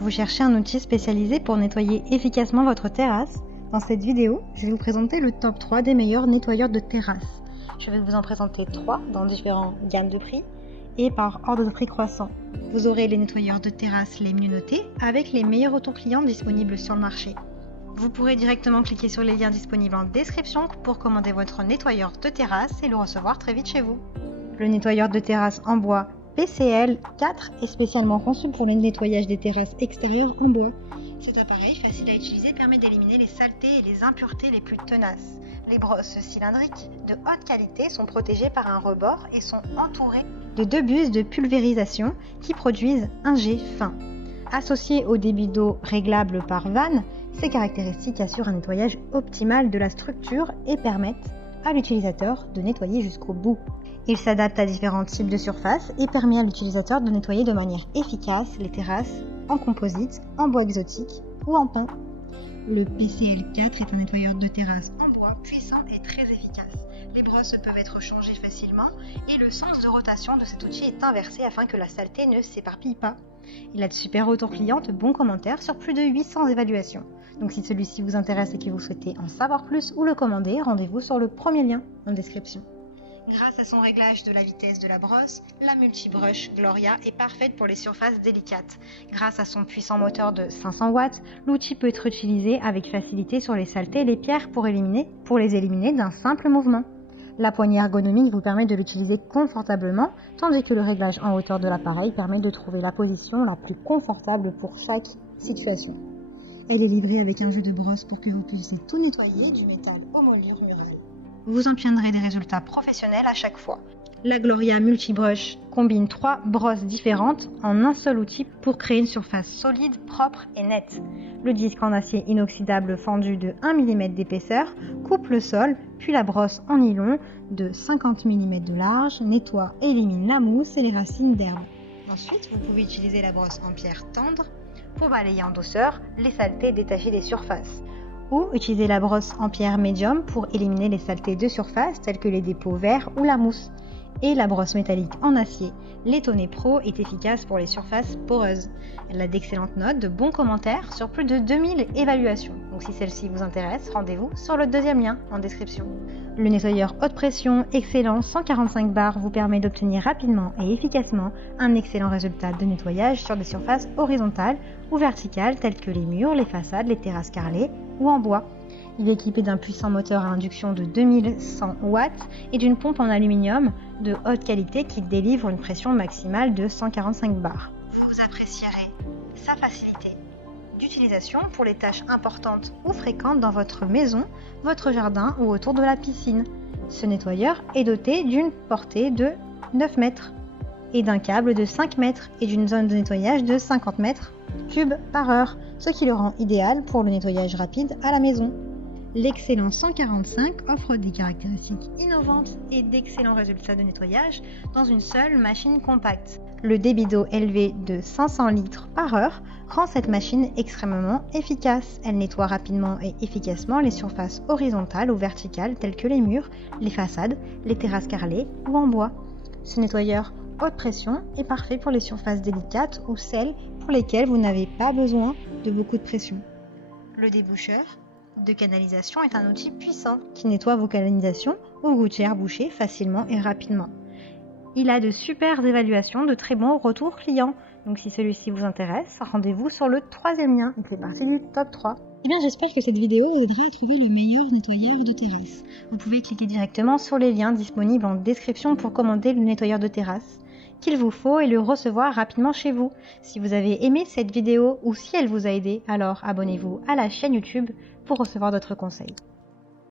Vous cherchez un outil spécialisé pour nettoyer efficacement votre terrasse? Dans cette vidéo, je vais vous présenter le top 3 des meilleurs nettoyeurs de terrasse. Je vais vous en présenter 3 dans différentes gammes de prix et par ordre de prix croissant. Vous aurez les nettoyeurs de terrasse les mieux notés avec les meilleurs retours clients disponibles sur le marché. Vous pourrez directement cliquer sur les liens disponibles en description pour commander votre nettoyeur de terrasse et le recevoir très vite chez vous. Le nettoyeur de terrasse en bois PCL 4 est spécialement conçu pour le nettoyage des terrasses extérieures en bois. Cet appareil, facile à utiliser, permet d'éliminer les saletés et les impuretés les plus tenaces. Les brosses cylindriques de haute qualité sont protégées par un rebord et sont entourées de 2 buses de pulvérisation qui produisent un jet fin. Associé au débit d'eau réglable par vanne, ces caractéristiques assurent un nettoyage optimal de la structure et permettent à l'utilisateur de nettoyer jusqu'au bout. Il s'adapte à différents types de surfaces et permet à l'utilisateur de nettoyer de manière efficace les terrasses en composite, en bois exotique ou en pin. Le PCL4 est un nettoyeur de terrasse en bois puissant et très efficace. Les brosses peuvent être changées facilement et le sens de rotation de cet outil est inversé afin que la saleté ne s'éparpille pas. Il a de super retours clients, de bons commentaires sur plus de 800 évaluations. Donc si celui-ci vous intéresse et que vous souhaitez en savoir plus ou le commander, rendez-vous sur le premier lien en description. Grâce à son réglage de la vitesse de la brosse, la Multibrush Gloria est parfaite pour les surfaces délicates. Grâce à son puissant moteur de 500 watts, l'outil peut être utilisé avec facilité sur les saletés et les pierres pour les éliminer d'un simple mouvement. La poignée ergonomique vous permet de l'utiliser confortablement, tandis que le réglage en hauteur de l'appareil permet de trouver la position la plus confortable pour chaque situation. Elle est livrée avec un jeu de brosse pour que vous puissiez tout nettoyer du métal aux moulures murales. Vous obtiendrez des résultats professionnels à chaque fois. La Gloria Multibrush combine 3 brosses différentes en un seul outil pour créer une surface solide, propre et nette. Le disque en acier inoxydable fendu de 1 mm d'épaisseur coupe le sol, puis la brosse en nylon de 50 mm de large nettoie et élimine la mousse et les racines d'herbe. Ensuite, vous pouvez utiliser la brosse en pierre tendre pour balayer en douceur les saletés détachées des surfaces. Ou utiliser la brosse en pierre médium pour éliminer les saletés de surface telles que les dépôts verts ou la mousse. Et la brosse métallique en acier Letone Pro est efficace pour les surfaces poreuses. Elle a d'excellentes notes, de bons commentaires sur plus de 2000 évaluations. Donc si celle-ci vous intéresse, rendez-vous sur le deuxième lien en description. Le nettoyeur haute pression excellent 145 bars vous permet d'obtenir rapidement et efficacement un excellent résultat de nettoyage sur des surfaces horizontales ou verticales telles que les murs, les façades, les terrasses carrelées ou en bois. Il est équipé d'un puissant moteur à induction de 2100 watts et d'une pompe en aluminium de haute qualité qui délivre une pression maximale de 145 bars. Vous apprécierez sa facilité d'utilisation pour les tâches importantes ou fréquentes dans votre maison, votre jardin ou autour de la piscine. Ce nettoyeur est doté d'une portée de 9 mètres et d'un câble de 5 mètres et d'une zone de nettoyage de 50 mètres cubes par heure, ce qui le rend idéal pour le nettoyage rapide à la maison. L'excellent 145 offre des caractéristiques innovantes et d'excellents résultats de nettoyage dans une seule machine compacte. Le débit d'eau élevé de 500 litres par heure rend cette machine extrêmement efficace. Elle nettoie rapidement et efficacement les surfaces horizontales ou verticales telles que les murs, les façades, les terrasses carrelées ou en bois. Ce nettoyeur haute pression est parfait pour les surfaces délicates ou celles pour lesquelles vous n'avez pas besoin de beaucoup de pression. Le déboucheur de canalisation est un outil puissant qui nettoie vos canalisations ou gouttières bouchées facilement et rapidement. Il a de super évaluations, de très bons retours clients. Donc si celui-ci vous intéresse, rendez-vous sur le troisième lien. Il fait partie du top 3. Eh bien, j'espère que cette vidéo vous aidera à trouver le meilleur nettoyeur de terrasse. Vous pouvez cliquer directement sur les liens disponibles en description pour commander le nettoyeur de terrasse qu'il vous faut et le recevoir rapidement chez vous. Si vous avez aimé cette vidéo ou si elle vous a aidé, alors abonnez-vous à la chaîne YouTube pour recevoir d'autres conseils.